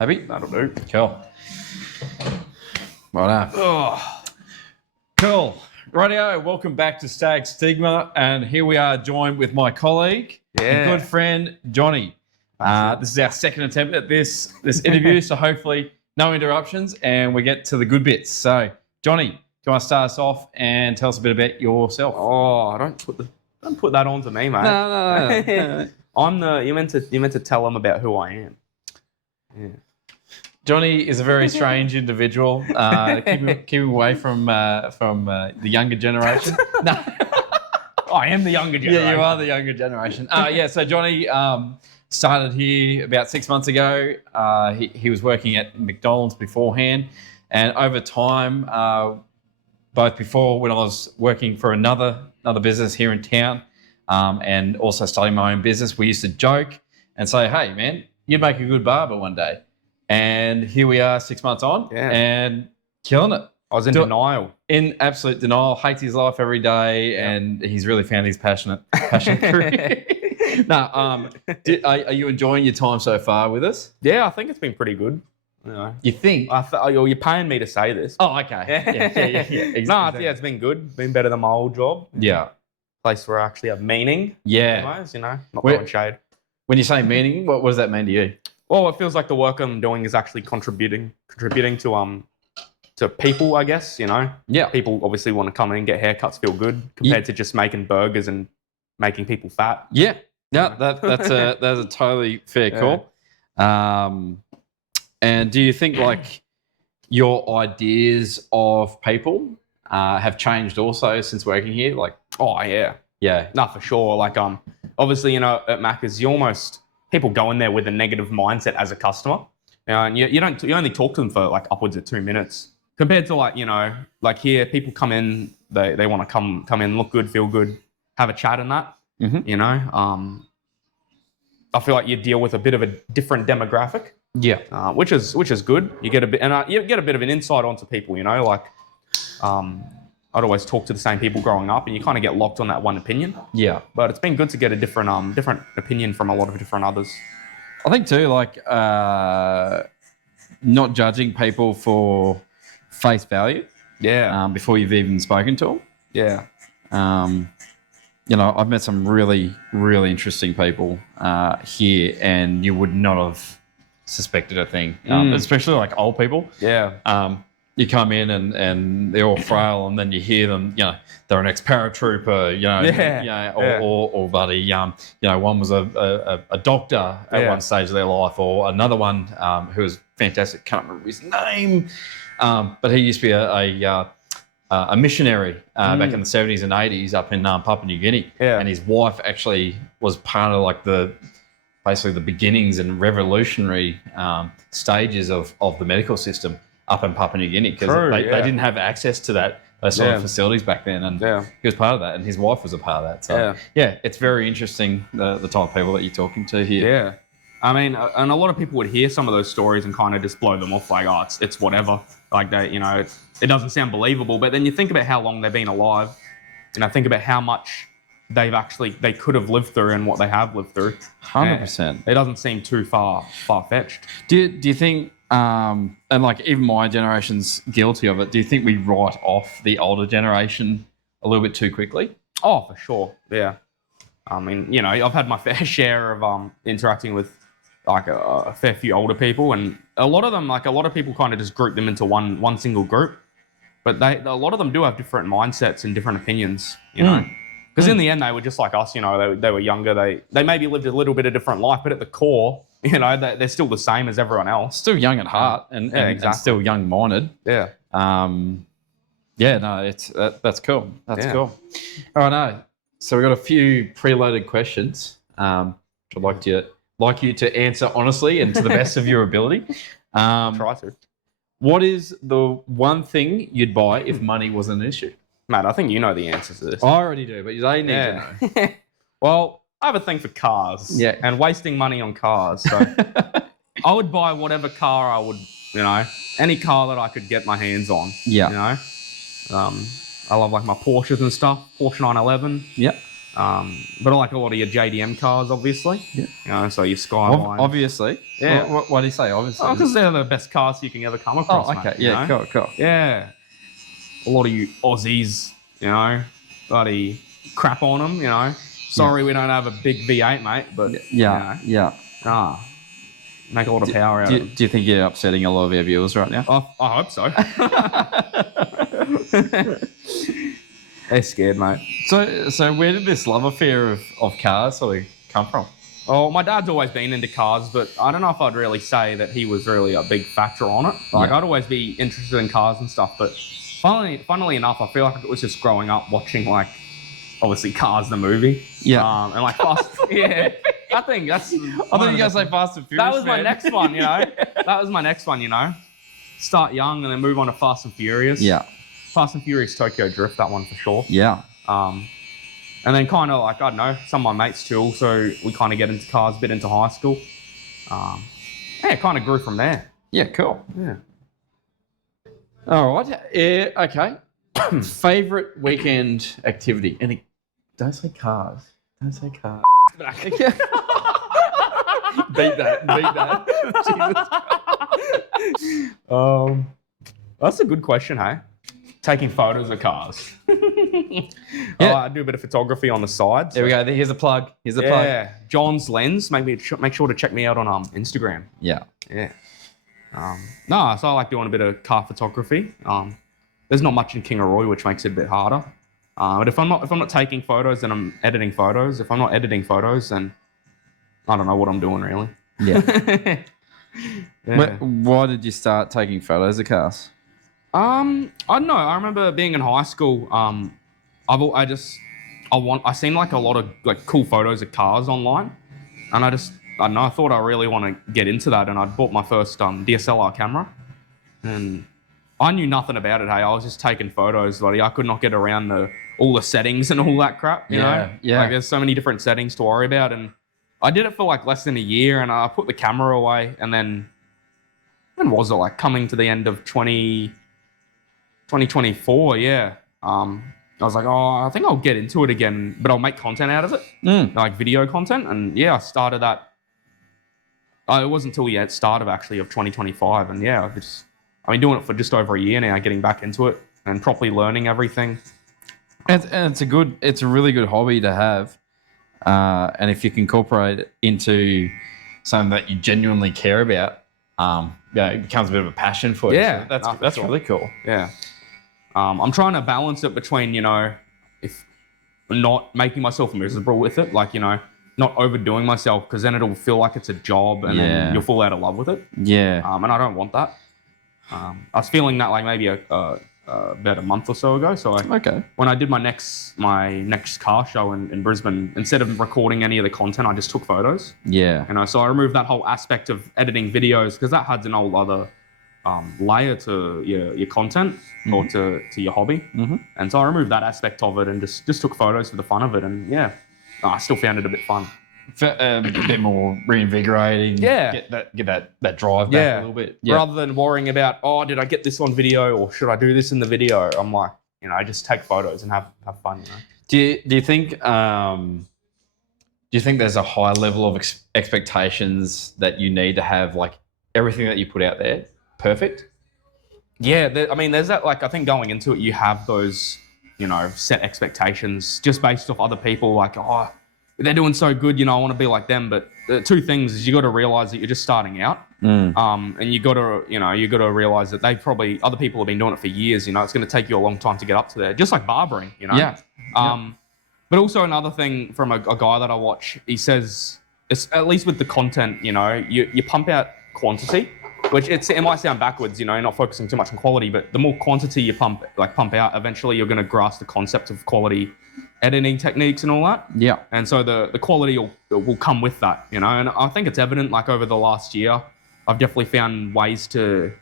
Happy? That'll do. Cool. Right. Oh, Cool. Rightio, welcome back to StagStigma, and here we are joined with my colleague and good friend, Johnny. This is our second attempt at this interview, so hopefully no interruptions and we get to the good bits. So, Johnny, do you want to start us off and tell us a bit about yourself? oh, don't put that on to me, mate. No. You meant to tell them about who I am. Yeah. Johnny is a very strange individual. Keep him away from the younger generation. No. I am the younger generation. Yeah, you are the younger generation. So Johnny started here about 6 months ago. He was working at McDonald's beforehand, and over time, both before when I was working for another business here in town, and also starting my own business, we used to joke and say, "Hey, man, you'd make a good barber one day." And here we are 6 months on and killing it. I was in denial. In absolute denial, hates his life every day, and he's really found his passion career. Are you enjoying your time so far with us? Yeah, I think it's been pretty good. You know, You think? you're paying me to say this. Oh, okay. Yeah. Exactly. It's been good. Been better than my old job. Yeah. Place where I actually have meaning. Yeah. Anyways, not Where- throwing shade. When you say meaning, what does that mean to you? Well, it feels like the work I'm doing is actually contributing to people, I guess, Yeah. People obviously want to come in and get haircuts, feel good, compared to just making burgers and making people fat. Yeah. Yeah, that's a totally fair call. And do you think like your ideas of people have changed also since working here? Like, Oh, yeah. yeah. No, for sure. Like, obviously, at Macca's, people go in there with a negative mindset as a customer. And you only talk to them for like upwards of 2 minutes. Compared to like here, people come in, they want to come in, look good, feel good, have a chat and that. Mm-hmm. I feel like you deal with a bit of a different demographic, Yeah. which is good. You get a bit of an insight onto people. I'd always talk to the same people growing up, and you kind of get locked on that one opinion. Yeah. But it's been good to get a different opinion from a lot of different others. I think too, like not judging people for face value Yeah, before you've even spoken to them. yeah, I've met some really, really interesting people here, and you would not have suspected a thing, especially like old people. yeah. You come in and they're all frail, and then you hear them, they're an ex-paratrooper, or buddy, one was a doctor at one stage of their life, or another one who was fantastic, can't remember his name, but he used to be a missionary back in the 70s and 80s up in Papua New Guinea, and his wife actually was part of like basically the beginnings and revolutionary stages of the medical system up in Papua New Guinea, because they didn't have access to those sort of facilities back then, and he was part of that, and his wife was a part of that. So it's very interesting the type of people that you're talking to here. Yeah. I mean, and a lot of people would hear some of those stories and kind of just blow them off like, oh, it's whatever. Like that, it doesn't sound believable. But then you think about how long they've been alive, and I think about how much they could have lived through and what they have lived through. 100%. It doesn't seem too far-fetched. Do you think, and like even my generation's guilty of it, do you think we write off the older generation a little bit too quickly? Oh, for sure. Yeah. I mean, I've had my fair share of interacting with like a fair few older people, and a lot of people kind of just group them into one single group, but a lot of them do have different mindsets and different opinions, because in the end they were just like us. They were younger, they maybe lived a little bit of different life, but at the core, they're still the same as everyone else. Still young at heart and still young-minded. Yeah. That's cool. That's cool. All right, no. So we've got a few preloaded questions, which I'd like you to answer honestly and to the best of your ability. Try to. What is the one thing you'd buy if money wasn't an issue? Matt, I think you know the answer to this. I already do, but they need to know. Well, I have a thing for cars. Yeah. And wasting money on cars. So I would buy whatever car I would, any car that I could get my hands on. Yeah. I love like my Porsches and stuff, Porsche 911. Yep. But I like a lot of your JDM cars, obviously. Yeah. You know, so your Skyline. Obviously. Yeah. What do you say? Obviously. Because they're the best cars you can ever come across. Oh, okay. Mate, you know? Cool. Yeah. A lot of you Aussies, you know, bloody crap on them, you know. Sorry we don't have a big V8, mate, but yeah. Make a lot of power out of them. Do you think you're upsetting a lot of our viewers right now? I hope so. They're scared, mate. So where did this love affair of cars sort of come from? Oh, my dad's always been into cars, but I don't know if I'd really say that he was really a big factor on it. Like, I'd always be interested in cars and stuff, but funnily enough, I feel like it was just growing up watching, like, obviously Cars the movie. Yeah. And like Fast. Yeah. I think that's. I thought you guys say Fast and Furious. That was my next one, you know. That was my next one, you know. Start young and then move on to Fast and Furious. Yeah. Fast and Furious Tokyo Drift, that one for sure. Yeah. And then kind of like, I don't know, some of my mates too, also we kind of get into cars a bit into high school. It kind of grew from there. Yeah, cool. Yeah. All right. Okay. Favorite weekend activity? Don't say cars. Don't say cars. Beat that. Jesus. That's a good question, hey? Taking photos of cars. Yeah. I do a bit of photography on the side. There we go. Here's a plug. Yeah. John's Lens. Make sure to check me out on Instagram. Yeah. Yeah. So I like doing a bit of car photography. There's not much in Kingaroy, which makes it a bit harder. But if I'm not taking photos, then I'm editing photos. If I'm not editing photos, then I don't know what I'm doing really. Yeah. Why did you start taking photos of cars? I don't know. I remember being in high school. I seen like a lot of like cool photos of cars online, and I don't know. I thought I really want to get into that, and I bought my first DSLR camera, and I knew nothing about it. Hey, I was just taking photos. Buddy, I could not get around all the settings and all that crap. You know, like there's so many different settings to worry about, and I did it for like less than a year, and I put the camera away, and then when was it? Like coming to the end of 2024, yeah. I was like, I think I'll get into it again, but I'll make content out of it, like video content. And yeah, I started that. It wasn't until the start of 2025, and yeah, I've been doing it for just over a year now, getting back into it and properly learning everything. And it's a really good hobby to have, and if you can incorporate it into something that you genuinely care about, it becomes a bit of a passion for you. Yeah, so that's sure. really cool. Yeah. I'm trying to balance it between, if not making myself miserable with it, like, not overdoing myself, because then it'll feel like it's a job and then you'll fall out of love with it. Yeah. And I don't want that. I was feeling that like maybe about a month or so ago. So when I did my next car show in Brisbane, instead of recording any of the content, I just took photos. Yeah. So I removed that whole aspect of editing videos, because that adds an whole other layer to your content or to your hobby. And so I removed that aspect of it and just took photos for the fun of it. And yeah, I still found it a bit fun. A bit more reinvigorating. Yeah. Get that drive back a little bit. Yeah. Rather than worrying about, did I get this on video or should I do this in the video? I'm like, just take photos and have fun. Do you think there's a high level of expectations that you need to have, like everything that you put out there perfect? Yeah, there's that, like, I think going into it, you have those, set expectations just based off other people, like, they're doing so good, I want to be like them. But the two things is you got to realize that you're just starting out, and you got to realize that other people have been doing it for years. It's going to take you a long time to get up to there, just like barbering. Yeah. But also another thing from a guy that I watch, he says, it's, at least with the content, you pump out quantity, which it might sound backwards, not focusing too much on quality, but the more quantity you pump out, eventually you're going to grasp the concept of quality editing techniques and all that. Yeah. And so the quality will come with that, and I think it's evident, like over the last year, I've definitely found ways to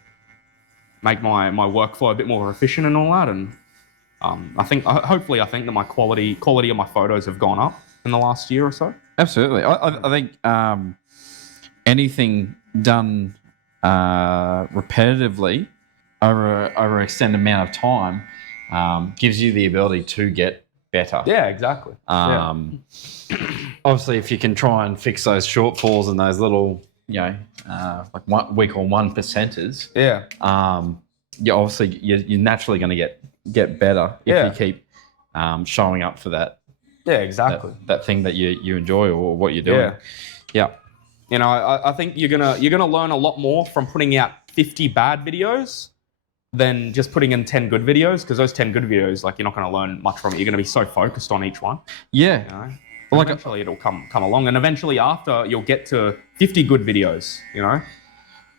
make my workflow a bit more efficient and all that. And hopefully I think that my quality of my photos have gone up in the last year or so. Absolutely. I think anything done repetitively over an extended amount of time gives you the ability to get better. Yeah, exactly. Obviously, if you can try and fix those shortfalls and those little, like what we call 1%ers. Yeah. You're naturally going to get better if you keep showing up for that. Yeah, exactly. That thing that you enjoy or what you're doing. Yeah. You know, I think you're gonna learn a lot more from putting out 50 bad videos than just putting in 10 good videos, because those 10 good videos, like, you're not going to learn much from it. You're going to be so focused on each one. Yeah. You know? Well, like, eventually it'll come along, and eventually after you'll get to 50 good videos, you know?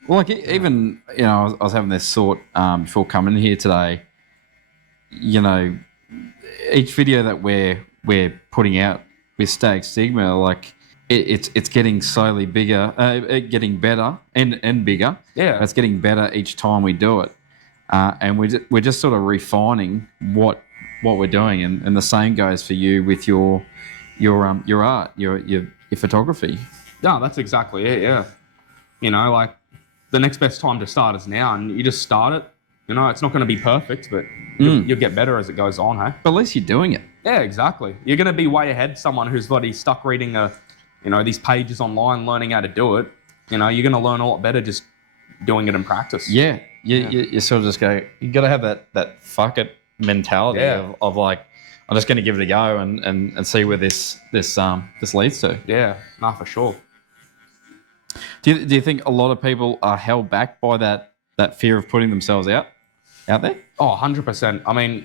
Well, like, even, I was having this thought before coming here today, each video that we're putting out with StagStigma, like, it's getting slowly bigger, getting better and bigger. Yeah. It's getting better each time we do it. And we're just sort of refining what we're doing, and the same goes for you with your art, your photography. No, that's exactly it. Yeah, like, the next best time to start is now, and you just start it. It's not going to be perfect, but you'll get better as it goes on, hey? But at least you're doing it. Yeah, exactly. You're going to be way ahead someone who's bloody stuck reading these pages online, learning how to do it. You're going to learn a lot better just doing it in practice. Yeah. You sort of just go, you got to have that fuck it mentality of like, I'm just going to give it a go and see where this leads to. Yeah, nah, for sure. Do you think a lot of people are held back by that fear of putting themselves out there? Oh, 100%. I mean,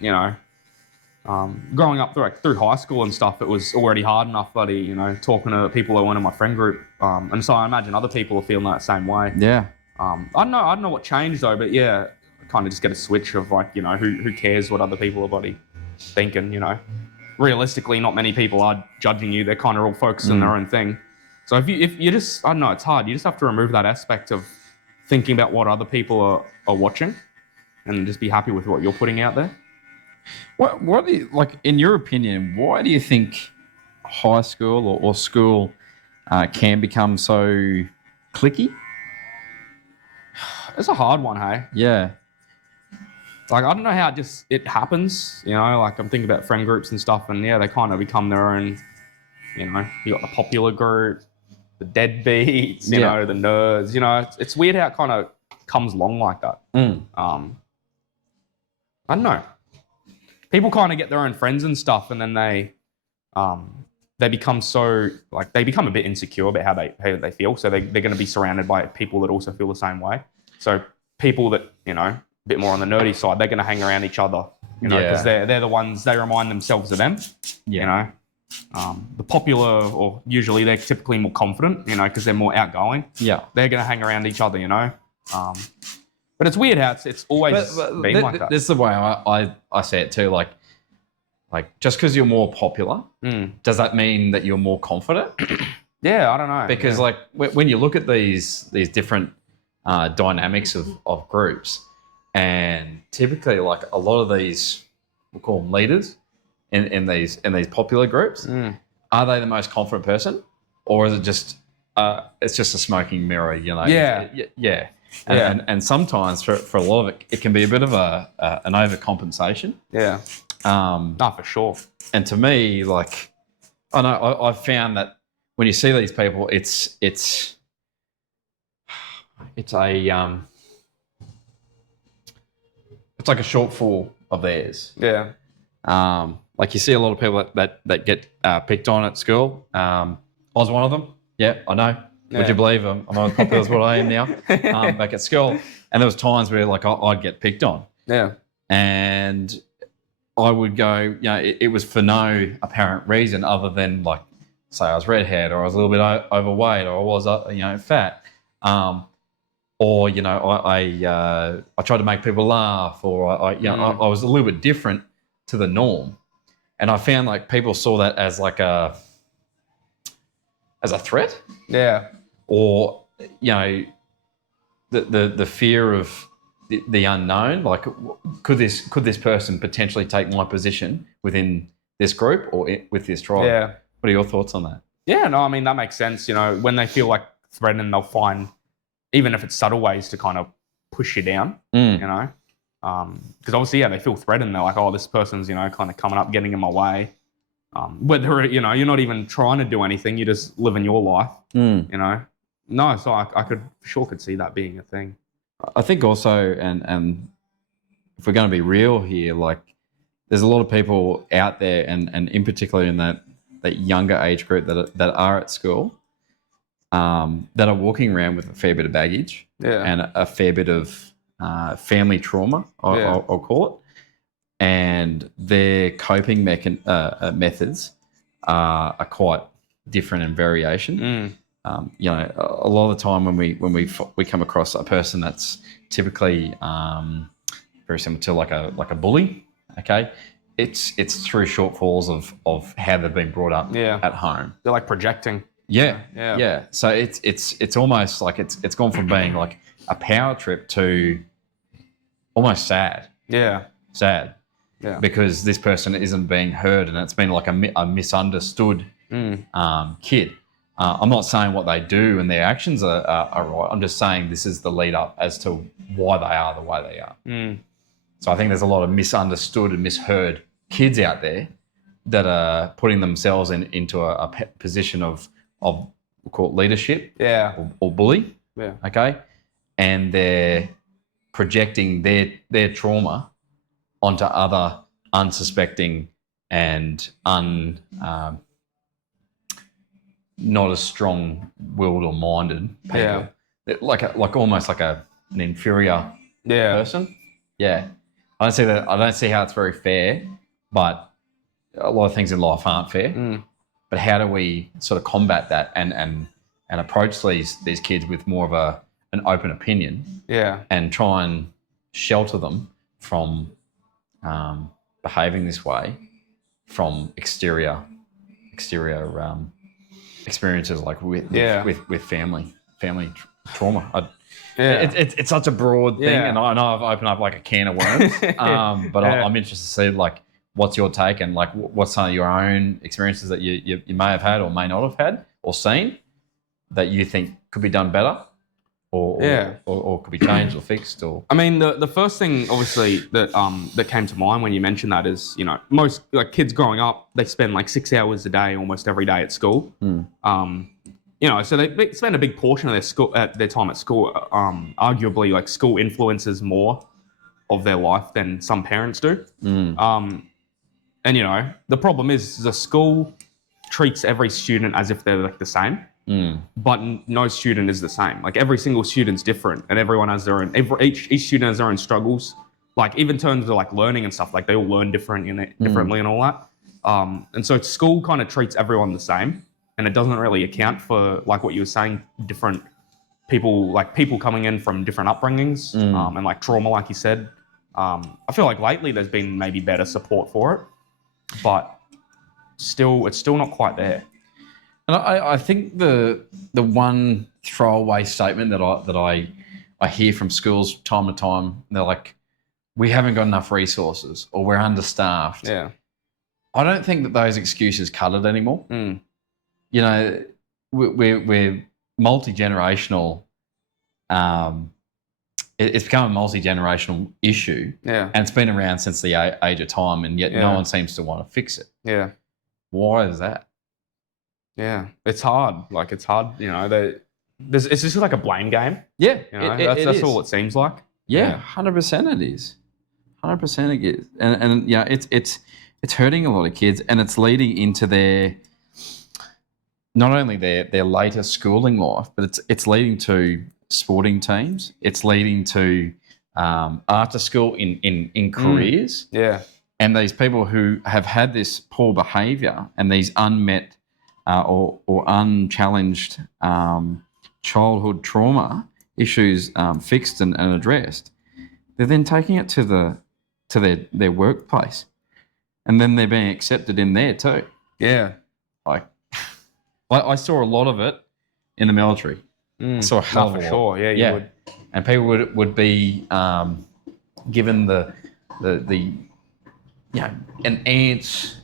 growing up through high school and stuff, it was already hard enough, buddy, talking to people that weren't in my friend group. And so I imagine other people are feeling that same way. Yeah. I don't know what changed though, but yeah, I kind of just get a switch of like, who cares what other people are bloody thinking, Realistically, not many people are judging you. They're kind of all focused on their own thing. So if you just, I don't know, it's hard. You just have to remove that aspect of thinking about what other people are watching, and just be happy with what you're putting out there. What do you, like, in your opinion, why do you think high school or school can become so cliquey? It's a hard one, hey? Yeah. Like, I don't know how it happens, like, I'm thinking about friend groups and stuff, and yeah, they kind of become their own, you got the popular group, the deadbeats, the nerds, it's weird how it kind of comes along like that. I don't know. People kind of get their own friends and stuff, and then they become so, like, they become a bit insecure about how they feel, so they're going to be surrounded by people that also feel the same way. So people that, a bit more on the nerdy side, they're going to hang around each other, because they're the ones, they remind themselves of them, the popular, or usually they're typically more confident, because they're more outgoing. Yeah. They're going to hang around each other, But it's weird how it's always been like that. This is the way I see it too. Like just because you're more popular, does that mean that you're more confident? Yeah, I don't know. Because like when you look at these different dynamics of groups, and typically like a lot of these, we'll call them leaders in these popular groups, are they the most confident person, or is it just it's just a smoking mirror? Yeah. Yeah. And sometimes for a lot of it, it can be a bit of an overcompensation. Yeah. For sure. And to me, like, I know I've found that when you see these people, it's like a shortfall of theirs. Yeah. Like you see a lot of people that get picked on at school. I was one of them. Yeah, I know. Yeah. Would you believe I'm as popular as what I am now back at school? And there was times where like I'd get picked on. Yeah. And I would go, it was for no apparent reason other than like, say I was redhead, or I was a little bit overweight, or I was, fat. Or, I tried to make people laugh, or I was a little bit different to the norm. And I found like people saw that as like as a threat. Yeah. Or, the fear of the unknown. Like, could this person potentially take my position within this group or with this tribe? Yeah. What are your thoughts on that? Yeah, no, I mean, that makes sense. When they feel like threatened, they'll find, even if it's subtle ways, to kind of push you down, because obviously, they feel threatened. They're like, oh, this person's, kind of coming up, getting in my way. Whether, you know, you're not even trying to do anything, you're just living your life, you know? No, so I could see that being a thing. I think also, and if we're going to be real here, like there's a lot of people out there, and in particular in that younger age group that are at school, that are walking around with a fair bit of baggage and a fair bit of family trauma, I'll call it, and their coping methods are quite different in variation. You know, a lot of the time when we come across a person that's typically very similar to like a bully, okay, it's through shortfalls of how they've been brought up at home. They're like projecting. Yeah. So it's almost like it's gone from being like a power trip to almost sad. Sad. Yeah. Because this person isn't being heard, and it's been like a misunderstood kid. I'm not saying what they do and their actions are right. I'm just saying this is the lead up as to why they are the way they are. So I think there's a lot of misunderstood and misheard kids out there that are putting themselves into a position of we'll call it leadership, or bully, okay, and they're projecting their trauma onto other unsuspecting and not as strong-willed or minded people, like almost like an inferior person. I don't see how it's very fair, but a lot of things in life aren't fair. But how do we sort of combat that and approach these kids with more of an open opinion, and try and shelter them from behaving this way from exterior experiences, like with family trauma. It's such a broad thing, and I know I've opened up like a can of worms, but I'm interested to see like what's your take, and like what's some of your own experiences that you may have had or may not have had or seen that you think could be done better, or could be changed or fixed. Or I mean, the first thing obviously that came to mind when you mentioned that is, you know, most like kids growing up, they spend like 6 hours a day almost every day at school. You know, so they spend a big portion of their time at school. Arguably, like school influences more of their life than some parents do. And you know, the problem is the school treats every student as if they're like the same. But no student is the same. Like every single student's different, and everyone has their own. Each student has their own struggles. Like even in terms of like learning and stuff, like they all learn differently and all that. And so school kind of treats everyone the same, and it doesn't really account for like what you were saying, different people, like people coming in from different upbringings, and like trauma, like you said. I feel like lately there's been maybe better support for it, but it's still not quite there. And I think the one throwaway statement that I hear from schools time to time, they're like, we haven't got enough resources, or we're understaffed. I don't think that those excuses cut it anymore. You know, we're multi-generational. It's become a multi-generational issue, and it's been around since the age of time, and yet no one seems to want to fix it. Why is that? It's hard. Like it's hard, you know. It's just like a blame game. You know, that's all it seems like. 100% it is. 100% it is, and yeah, it's hurting a lot of kids, and it's leading into their not only their later schooling life, but it's leading to sporting teams. It's leading to after school in careers. And these people who have had this poor behaviour and these unmet or unchallenged childhood trauma issues fixed and addressed, they're then taking it to their workplace, and then they're being accepted in there too. Like I saw a lot of it in the military. I saw a hell of a lot. Sure. You would. And people would be given the you know, an ant's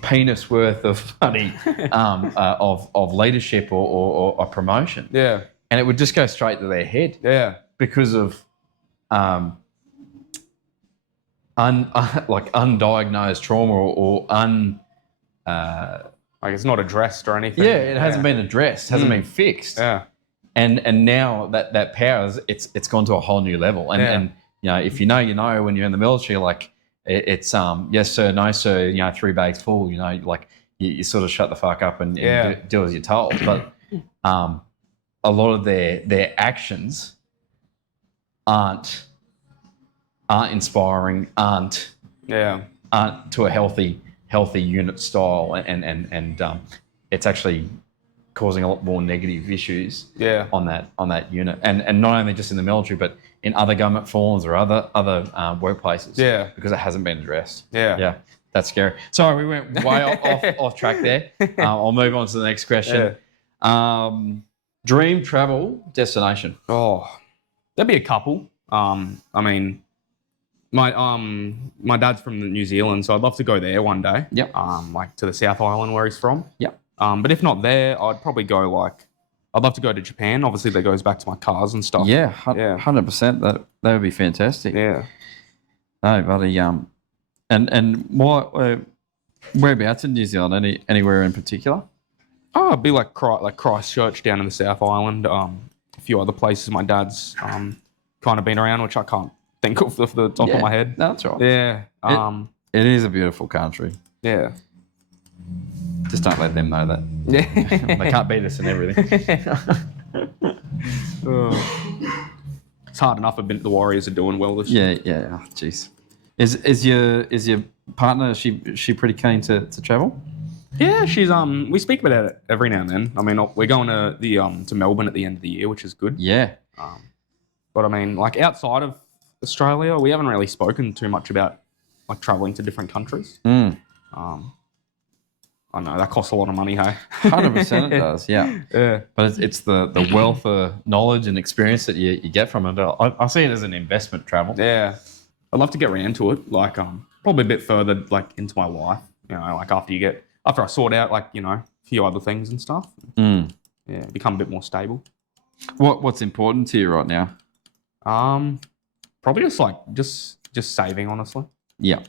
penis worth of money of leadership or a promotion. And it would just go straight to their head. Because of like undiagnosed trauma or like it's not addressed or anything. Yeah, it hasn't been addressed, hasn't been fixed. Yeah. And now that power's it's gone to a whole new level. And you know, if you know when you're in the military, like it's yes sir, no sir, you know, 3 bags full, you know, like you sort of shut the fuck up and do as you're told. But a lot of their actions aren't inspiring, aren't to a healthy unit style, and it's actually causing a lot more negative issues on that unit, and not only just in the military, but in other government forms or other workplaces. Yeah, because it hasn't been addressed. Yeah, that's scary. Sorry, we went way off track there. I'll move on to the next question. Dream travel destination. Oh, there'd be a couple. I mean, my dad's from New Zealand, so I'd love to go there one day. Yep. Like to the South Island where he's from. Yep. But if not there, I'd probably go I'd love to go to Japan. Obviously, that goes back to my cars and stuff. Yeah, 100%. That would be fantastic. Yeah. No, buddy. And what? Whereabouts in New Zealand? Anywhere in particular? Oh, it'd be like Christchurch down in the South Island. A few other places my dad's kind of been around, which I can't think of off the top of my head. No, that's right. Yeah. It is a beautiful country. Yeah. Just don't let them know that. Yeah. They can't beat us in everything. It's hard enough the Warriors are doing well this year. Yeah. Oh, jeez. Is your partner, she pretty keen to travel? Yeah, she's we speak about it every now and then. I mean, we're going to Melbourne at the end of the year, which is good. Yeah. But I mean, like outside of Australia, we haven't really spoken too much about like traveling to different countries. I know that costs a lot of money, hey. 100% it does, yeah. Yeah. But it's the wealth of knowledge and experience that you get from it. I see it as an investment travel. Yeah. I'd love to get around to it, like probably a bit further like into my life. You know, like after I sort out like, you know, a few other things and stuff. Yeah, become a bit more stable. What's important to you right now? Probably just saving, honestly. Yeah.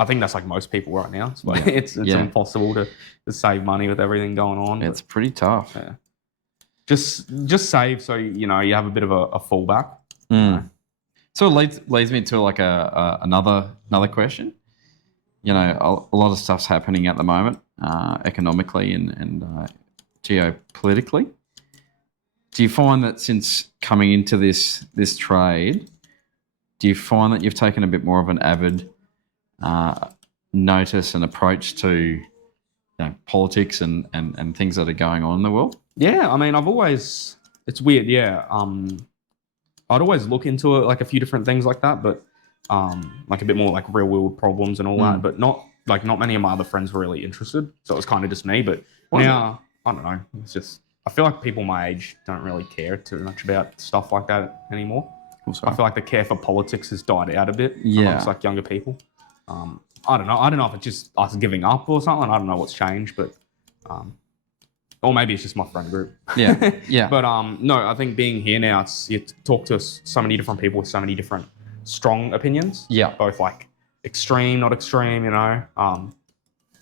I think that's like most people right now. It's like it's impossible to save money with everything going on. It's pretty tough. Yeah. Just save so you know you have a bit of a fallback. You know? So it leads me to like another question. You know, a lot of stuff's happening at the moment, economically and geopolitically. Do you find that since coming into this trade, do you find that you've taken a bit more of an avid notice and approach to politics and things that are going on in the world? Yeah, I mean, it's weird, yeah. I'd always look into it, like a few different things like that, but like a bit more like real world problems and all that, but not many of my other friends were really interested. So it was kind of just me, but now, I don't know, it's just, I feel like people my age don't really care too much about stuff like that anymore. I feel like the care for politics has died out a bit amongst like younger people. I don't know if it's just us giving up or something. I don't know what's changed, but or maybe it's just my friend group. Yeah. But no, I think being here now, you talk to so many different people with so many different strong opinions. Yeah. Both like extreme, not extreme, you know.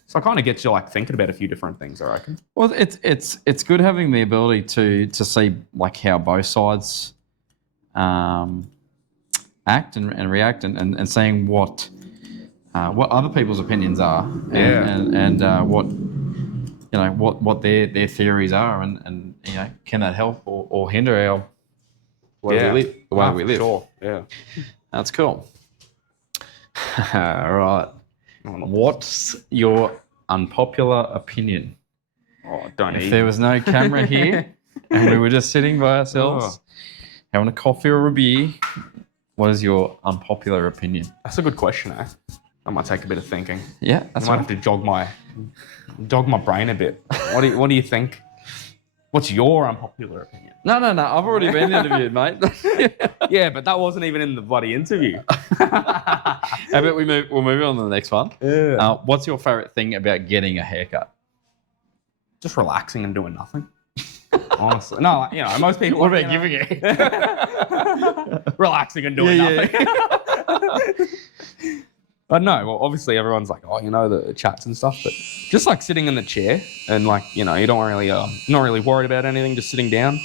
So it kind of gets you like thinking about a few different things, I reckon. Well, it's good having the ability to see like how both sides act and react and seeing what other people's opinions are and what you know what their theories are and you know, can that help or hinder our way we live. Sure. Yeah. That's cool. All right. What's your unpopular opinion? If there was no camera here and we were just sitting by ourselves having a coffee or a beer, what is your unpopular opinion? That's a good question, eh? I might take a bit of thinking. Yeah, that's I might have to jog my brain a bit. What do you think? What's your unpopular opinion? No. I've already been interviewed, mate. Yeah, but that wasn't even in the bloody interview. How about we'll move on to the next one. Yeah. What's your favourite thing about getting a haircut? Just relaxing and doing nothing. Honestly. No, you know, most people... What about giving it? Relaxing and doing nothing. I know. Well, obviously everyone's like, oh, the chats and stuff, but just like sitting in the chair and like, you don't really, not really worried about anything, just sitting down.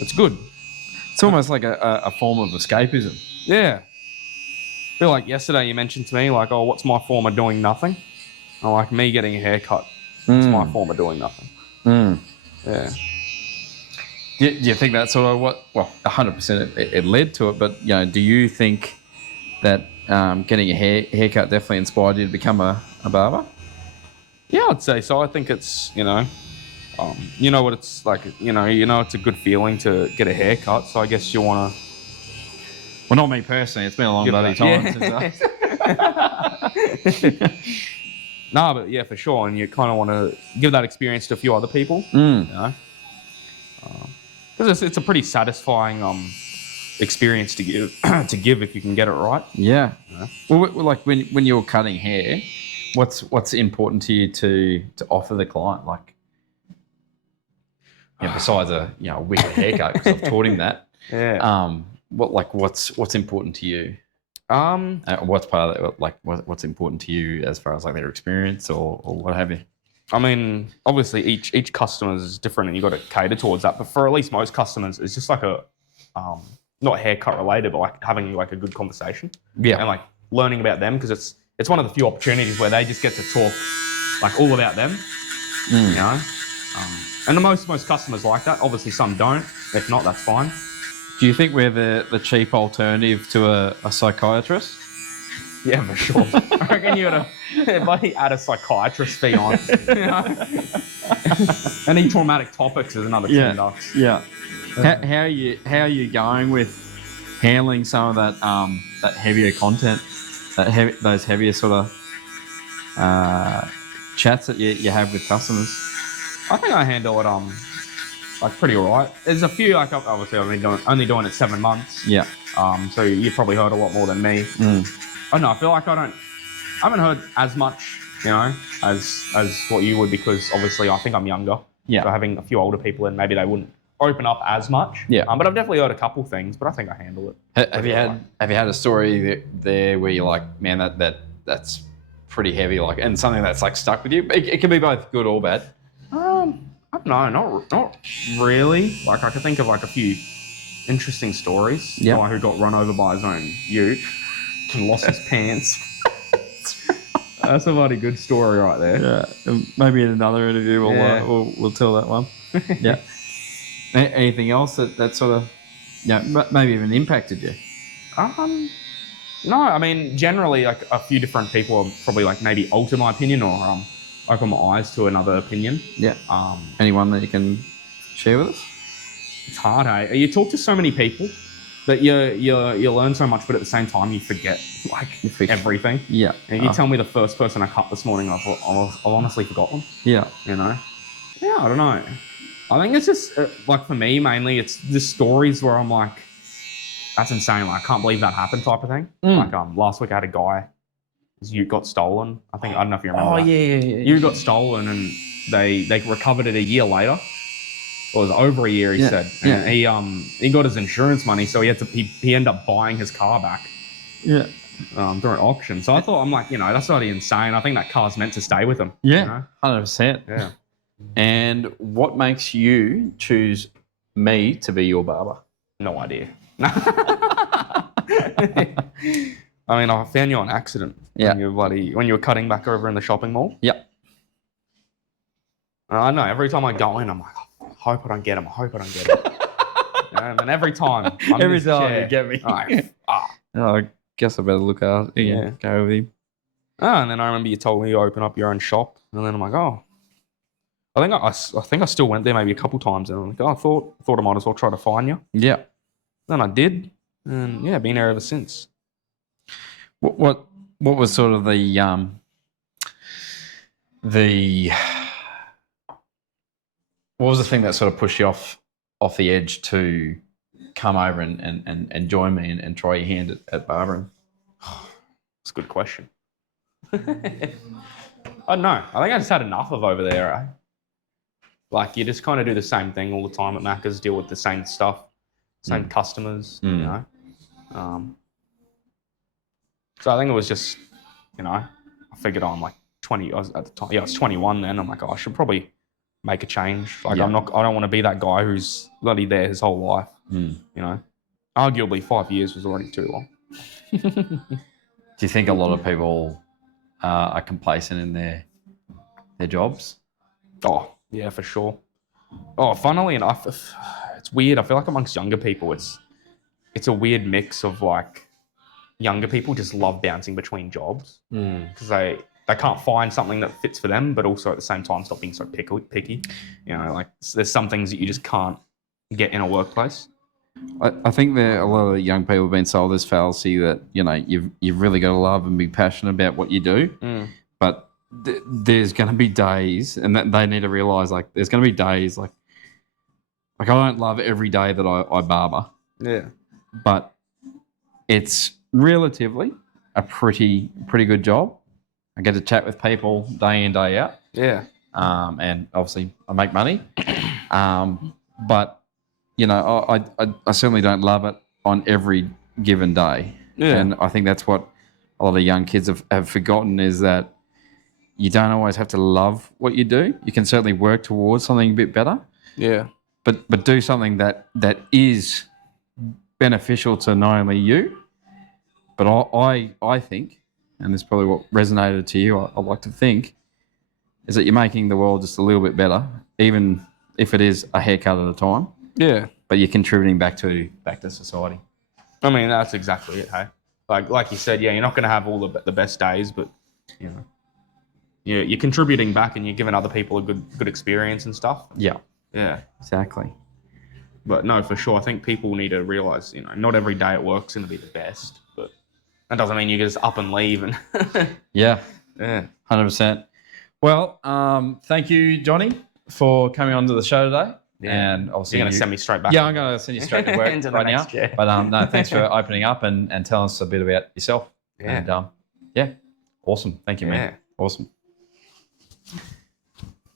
It's good. It's almost like a form of escapism. Yeah. I feel like yesterday you mentioned to me like, oh, what's my form of doing nothing? I like me getting a haircut. It's my form of doing nothing. Yeah. Do you think that's sort of what? Well, 100% it led to it, but do you think that getting a haircut definitely inspired you to become a barber? Yeah, I'd say so. I think it's what it's like. It's a good feeling to get a haircut. So I guess you want to. Well, not me personally. It's been a long bloody time since I. No, but yeah, for sure. And you kind of want to give that experience to a few other people. Because it's a pretty satisfying experience to give if you can get it right. Yeah. Well, like when you're cutting hair, what's important to you to offer the client? Like, besides a wicked haircut, because I've taught him that. Yeah. What's important to you? What's part of that? Like, what's important to you as far as like their experience or what have you? I mean, obviously each customer is different, and you got to cater towards that. But for at least most customers, it's just like a not haircut related, but like having like a good conversation. Yeah. And like learning about them, because it's one of the few opportunities where they just get to talk like all about them. And the most customers like that. Obviously, some don't. If not, that's fine. Do you think we're the cheap alternative to a psychiatrist? Yeah, for sure. I reckon you got to add a psychiatrist fee on. Any traumatic topics is another $10. Yeah. How are you going with handling some of that heavier content, those heavier sort of chats that you have with customers? I think I handle it like pretty alright. There's a few, like obviously I'm only doing it 7 months. Yeah. So you've probably heard a lot more than me. I don't know. I feel like I haven't heard as much, as what you would, because obviously I think I'm younger. Yeah. So having a few older people in, maybe they wouldn't open up as much. Yeah. But I've definitely heard a couple things, but I think I handle it. Have you had a story there where you're like, man, that's pretty heavy, like, and something that's like stuck with you? It can be both good or bad. I don't know, not really. Like I can think of like a few interesting stories. Yeah. Someone who got run over by his own ute and lost his pants. That's a bloody good story right there. Yeah. Maybe in another interview we'll tell that one. Yeah. Anything else that sort of maybe even impacted you? No, I mean generally like a few different people have probably like maybe altered my opinion or opened my eyes to another opinion. Yeah. Anyone that you can share with us? It's hard, eh? You talk to so many people that you learn so much, but at the same time you forget like everything. Yeah. And you tell me the first person I cut this morning, I've honestly forgotten. Yeah. Yeah, I don't know. I think it's just like for me mainly, it's the stories where I'm like, that's insane. Like I can't believe that happened type of thing. Like last week I had a guy, his ute got stolen. I don't know if you remember. Oh that. Yeah. Ute got stolen and they recovered it a year later. It was over a year, he said. And he got his insurance money, so he ended up buying his car back. Yeah. During auction. So I thought, I'm like, that's already insane. I think that car's meant to stay with him. Yeah. 100%. Yeah. And what makes you choose me to be your barber? No idea. I mean, I found you on accident. Yeah. When you were cutting back over in the shopping mall. Yep. And I know every time I go in, I'm like, I hope I don't get him. And then every time you get me. I guess I better look out. Go with him. And then I remember you told me you open up your own shop, and then I'm like, oh. I think I still went there maybe a couple times, and I'm like, oh, I thought I might as well try to find you. Yeah. Then I did, and been there ever since. What was sort of the what was the thing that sort of pushed you off the edge to come over and join me and try your hand at barbering? That's a good question. I don't know. I think I just had enough of over there, right? Like you just kind of do the same thing all the time at Macca's, deal with the same stuff, same customers, So I think it was just, I figured I'm like 20. I was at the time, I was 21 then. I'm like, I should probably make a change. Like I don't want to be that guy who's bloody there his whole life. Arguably 5 years was already too long. Do you think a lot of people are complacent in their jobs? Oh, yeah, for sure. Oh, funnily enough, it's weird. I feel like amongst younger people, it's a weird mix of like younger people just love bouncing between jobs because they can't find something that fits for them, but also at the same time stop being so picky. Like there's some things that you just can't get in a workplace. I think that a lot of the young people have been sold this fallacy that you've really got to love and be passionate about what you do, but there's going to be days, and that they need to realize like there's going to be days like I don't love every day that I barber, but it's relatively a pretty good job. I get to chat with people day in day out, and obviously I make money, but I certainly don't love it on every given day. And I think that's what a lot of young kids have forgotten is that you don't always have to love what you do. You can certainly work towards something a bit better. Yeah. But do something that is beneficial to not only you, but I think, and this is probably what resonated to you, I'd like to think, is that you're making the world just a little bit better, even if it is a haircut at a time. Yeah. But you're contributing back to society. I mean, that's exactly it, hey? Like you said, you're not going to have all the best days, but, you're contributing back and you're giving other people a good experience and stuff. Yeah. Yeah. Exactly. But no, for sure, I think people need to realise, not every day at work's going to be the best, but that doesn't mean you just up and leave. And Yeah. 100%. Well, thank you, Johnny, for coming on to the show today. Yeah. And obviously you're going to send me straight back. Yeah, I'm going to send you straight to work right now. Chair. But no, thanks for opening up and telling us a bit about yourself. Yeah. And awesome. Thank you, man. Yeah. Awesome.